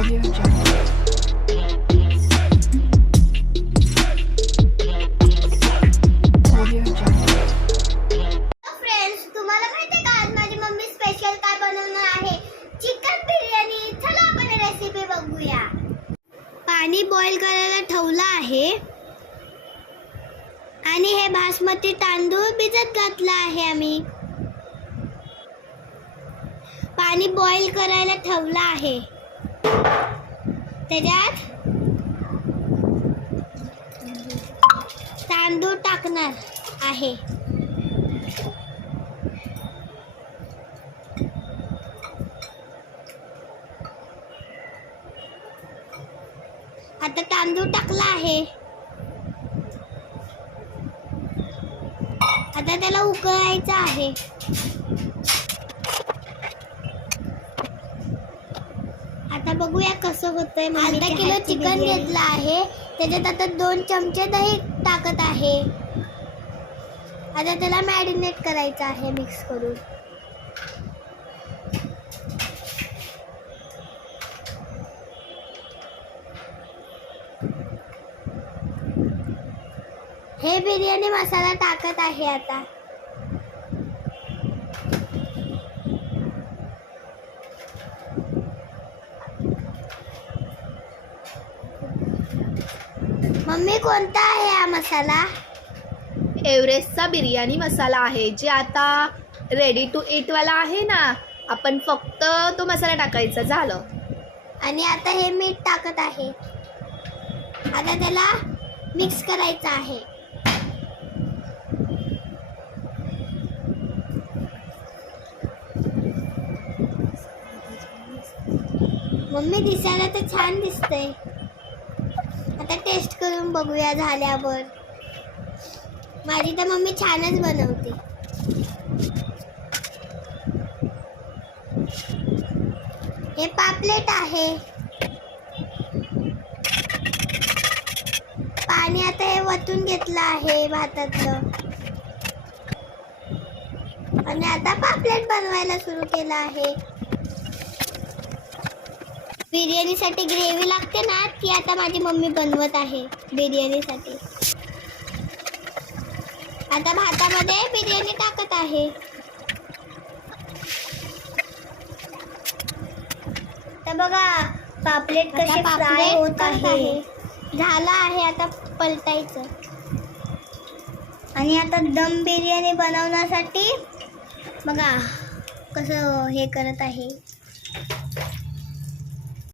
Friends, तुम्हाला माहिती का आज माझी मम्मी स्पेशल काय बनवणार आहे? चिकन बिर्याणी. चला आपण रेसिपी बघूया. पाणी बॉईल करायला ठेवलं आहे आणि हे बासमती तांदूळ भिजत घातला आहे आम्ही. पाणी बॉईल करायला ठेवलं आहे. त्याच्यात तांदूळ टाकणार आहे. आता तांदूळ टाकला आहे. आता त्याला उकळायचं आहे. आता बघूया कसं होतंय. अर्धा किलो चिकन घेतलं आहे. त्याच्यात आता 2 चमचे दही टाकत आहे. आता त्याला मॅरिनेट करायचं आहे मिक्स करून. हे बिर्याणी मसाला टाकत आहे आता. मम्मी, कोणता आहे हा मसाला? एव्हरेस्टचा बिर्याणी मसाला आहे, जे आता रेडी टू ईट वाला आहे ना. आपण फक्त तो मसाला टाकायचा, झालं. आणि आता हे मीठ टाकत आहे. आता त्याला मिक्स करायचं आहे. मम्मी, दिसायला तर छान दिसतंय. आता टेस्ट करून बघूया झाल्यावर. माझी तर मम्मी छानच बनवते. हे पापलेट आहे. पाणी आता हे वतून घेतलं आहे भातातलं. आणि आता पापलेट बनवायला सुरू केलं आहे. बिर्याणीसाठी ग्रेव्ही लागते ना, ती आता माझी मम्मी बनवत आहे बिर्याणीसाठी. आता भातामध्ये बिर्याणी टाकत आहे. तर बघा पापलेट कसे फ्राय होत आहे. झालं आहे. आता पलटायचं. आणि आता दम बिर्याणी बनवण्यासाठी बघा कसं हे करत आहे.